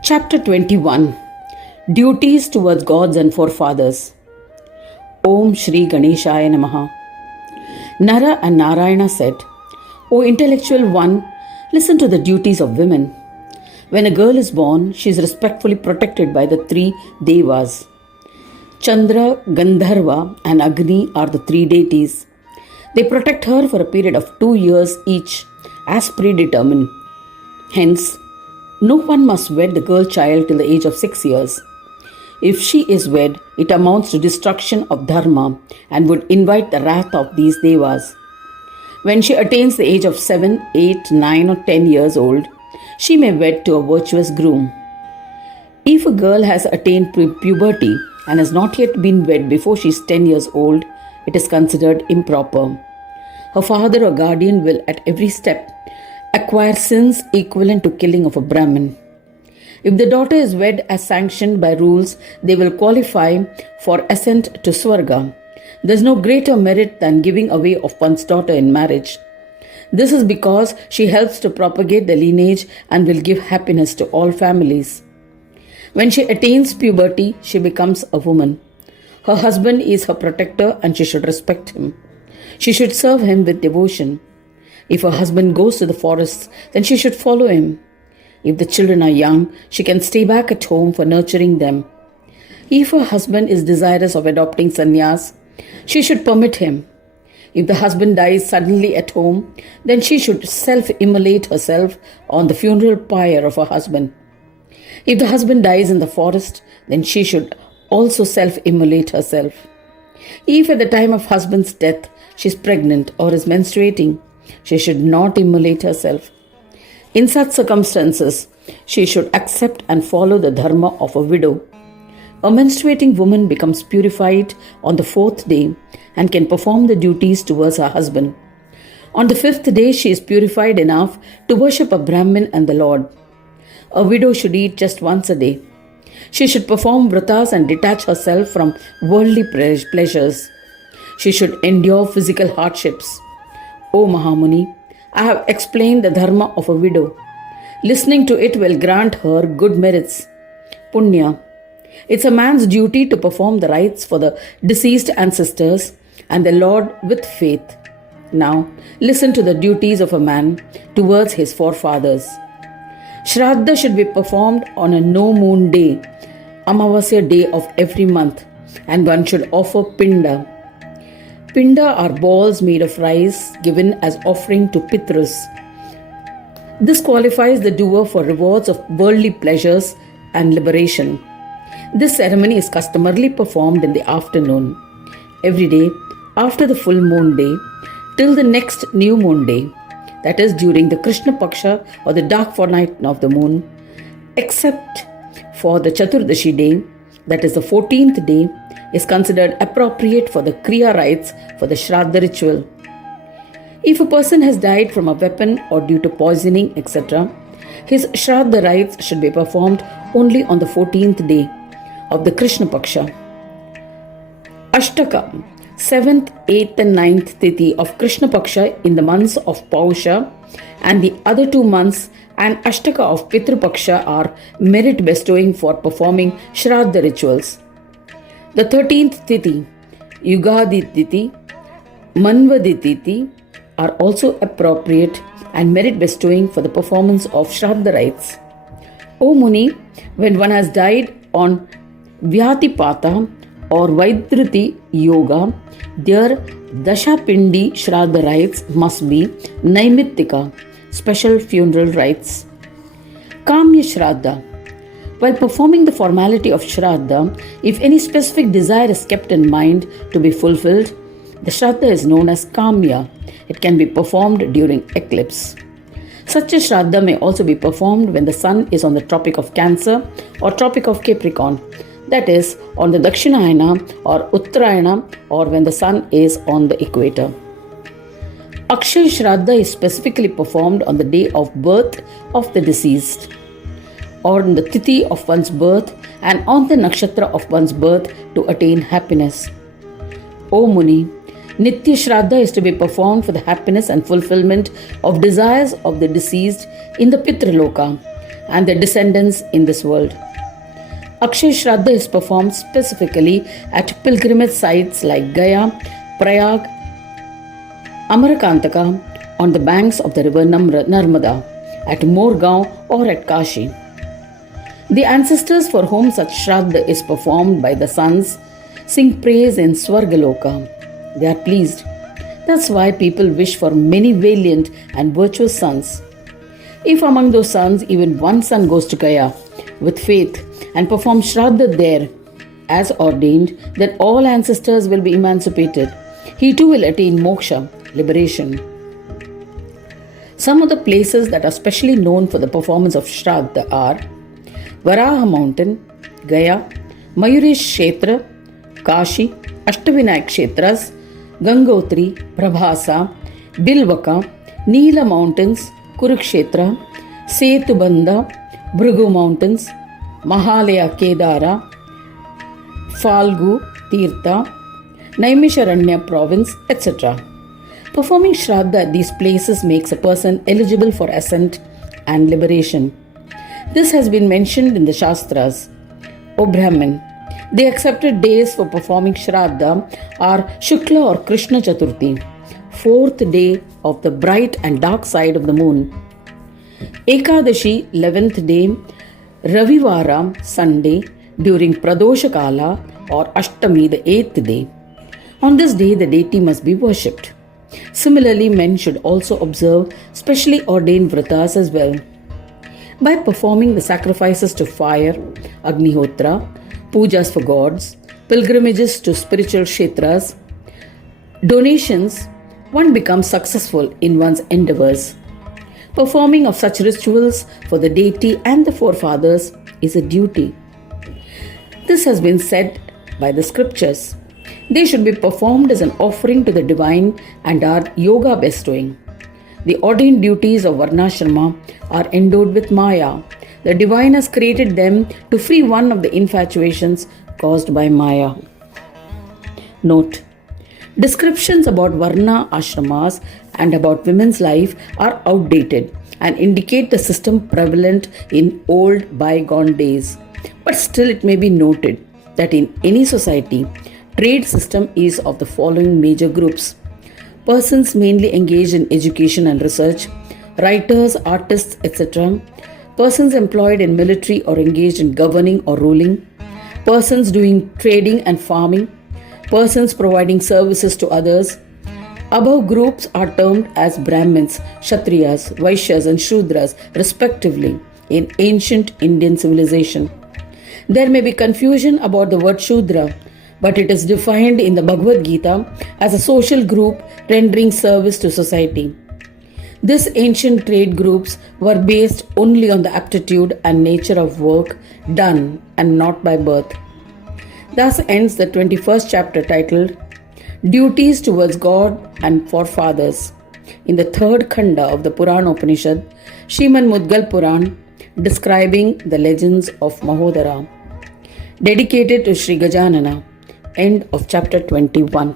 Chapter 21 Duties towards Gods and Forefathers. Om Shri Ganeshaya Namaha. Nara and Narayana said, O intellectual one, listen to the duties of women. When a girl is born, she is respectfully protected by the three devas. Chandra, Gandharva, and Agni are the three deities. They protect her for a period of 2 years each, as predetermined. Hence, no one must wed the girl child till the age of 6 years. If she is wed, it amounts to destruction of Dharma and would invite the wrath of these devas. When she attains the age of 7, 8, 9 or 10 years old, she may wed to a virtuous groom. If a girl has attained puberty and has not yet been wed before she is 10 years old, it is considered improper. Her father or guardian will at every step acquire sins equivalent to killing of a Brahmin. If the daughter is wed as sanctioned by rules, they will qualify for ascent to Swarga. There is no greater merit than giving away of one's daughter in marriage. This is because she helps to propagate the lineage and will give happiness to all families. When she attains puberty, she becomes a woman. Her husband is her protector and she should respect him. She should serve him with devotion. If her husband goes to the forests, then she should follow him. If the children are young, she can stay back at home for nurturing them. If her husband is desirous of adopting sannyas, she should permit him. If the husband dies suddenly at home, then she should self-immolate herself on the funeral pyre of her husband. If the husband dies in the forest, then she should also self-immolate herself. If at the time of husband's death she is pregnant or is menstruating, she should not immolate herself. In such circumstances, she should accept and follow the dharma of a widow. A menstruating woman becomes purified on the 4th day and can perform the duties towards her husband. On the 5th day, she is purified enough to worship a Brahmin and the Lord. A widow should eat just once a day. She should perform vratas and detach herself from worldly pleasures. She should endure physical hardships. O Mahamuni, I have explained the dharma of a widow. Listening to it will grant her good merits. Punya. It's a man's duty to perform the rites for the deceased ancestors and the Lord with faith. Now, listen to the duties of a man towards his forefathers. Shraddha should be performed on a no moon day, Amavasya day of every month, and one should offer pinda. Pinda are balls made of rice given as offering to Pitrus. This qualifies the doer for rewards of worldly pleasures and liberation. This ceremony is customarily performed in the afternoon, every day after the full moon day, till the next new moon day, that is during the Krishna Paksha or the dark fortnight of the moon, except for the Chaturdashi day, that is the 14th day, is considered appropriate for the Kriya rites for the Shraddha ritual. If a person has died from a weapon or due to poisoning, etc., his Shraddha rites should be performed only on the 14th day of the Krishna Paksha. Ashtaka, 7th, 8th and 9th Tithi of Krishna Paksha in the months of Pausha and the other 2 months and Ashtaka of Pitru Paksha are merit bestowing for performing Shraddha rituals. The 13th Tithi, Yugadi Tithi, Manvadi Tithi are also appropriate and merit bestowing for the performance of Shraddha rites. O Muni, when one has died on Vyatipata or Vaidriti Yoga, their Dashapindi Shraddha rites must be Naimittika, special funeral rites. Kamya Shraddha. While performing the formality of Shraddha, if any specific desire is kept in mind to be fulfilled, the Shraddha is known as Kamya. It can be performed during eclipse. Such a Shraddha may also be performed when the sun is on the Tropic of Cancer or Tropic of Capricorn, that is, on the Dakshinayana or Uttarayana, or when the sun is on the equator. Akshay Shraddha is specifically performed on the day of birth of the deceased, or on the tithi of one's birth and on the nakshatra of one's birth to attain happiness. O Muni, Nitya Shraddha is to be performed for the happiness and fulfillment of desires of the deceased in the Pitraloka and their descendants in this world. Akshay Shraddha is performed specifically at pilgrimage sites like Gaya, Prayag, Amarakantaka, on the banks of the river Narmada, at Morgaon or at Kashi. The ancestors for whom such Shraddha is performed by the sons sing praise in Swargaloka. They are pleased. That's why people wish for many valiant and virtuous sons. If among those sons even one son goes to Gaya with faith and performs Shraddha there as ordained, then all ancestors will be emancipated. He too will attain moksha, liberation. Some of the places that are specially known for the performance of Shraddha are Varaha Mountain, Gaya, Mayuresh Kshetra, Kashi, Ashtavinayak Kshetras, Gangotri, Prabhasa, Bilvaka, Neela Mountains, Kurukshetra, Setubandha, Bhrigu Mountains, Mahalaya Kedara, Falgu, Tirtha, Naimisharanya Province, etc. Performing Shraddha at these places makes a person eligible for ascent and liberation. This has been mentioned in the Shastras. O Brahmin, the accepted days for performing Shraddha are Shukla or Krishna Chaturthi, 4th day of the bright and dark side of the moon. Ekadashi, 11th day, Ravivara, Sunday, during Pradosha Kala, or Ashtami, the 8th day. On this day, the deity must be worshipped. Similarly, men should also observe specially ordained vratas as well. By performing the sacrifices to fire, Agnihotra, pujas for gods, pilgrimages to spiritual kshetras, donations, one becomes successful in one's endeavors. Performing of such rituals for the deity and the forefathers is a duty. This has been said by the scriptures. They should be performed as an offering to the divine and are yoga bestowing. The ordained duties of Varnashrama are endowed with Maya. The divine has created them to free one of the infatuations caused by Maya. Note: descriptions about Varna ashramas and about women's life are outdated and indicate the system prevalent in old bygone days. But still it may be noted that in any society, trade system is of the following major groups: persons mainly engaged in education and research, writers, artists, etc., persons employed in military or engaged in governing or ruling, persons doing trading and farming, persons providing services to others. Above groups are termed as Brahmins, Kshatriyas, Vaishyas and Shudras respectively in ancient Indian civilization. There may be confusion about the word Shudra, but it is defined in the Bhagavad Gita as a social group rendering service to society. These ancient trade groups were based only on the aptitude and nature of work done and not by birth. Thus ends the 21st chapter titled Duties towards God and Forefathers in the third khanda of the Puran Upanishad, Srimad Mudgal Puran, describing the legends of Mahodara. Dedicated to Sri Gajanana. End of chapter 21.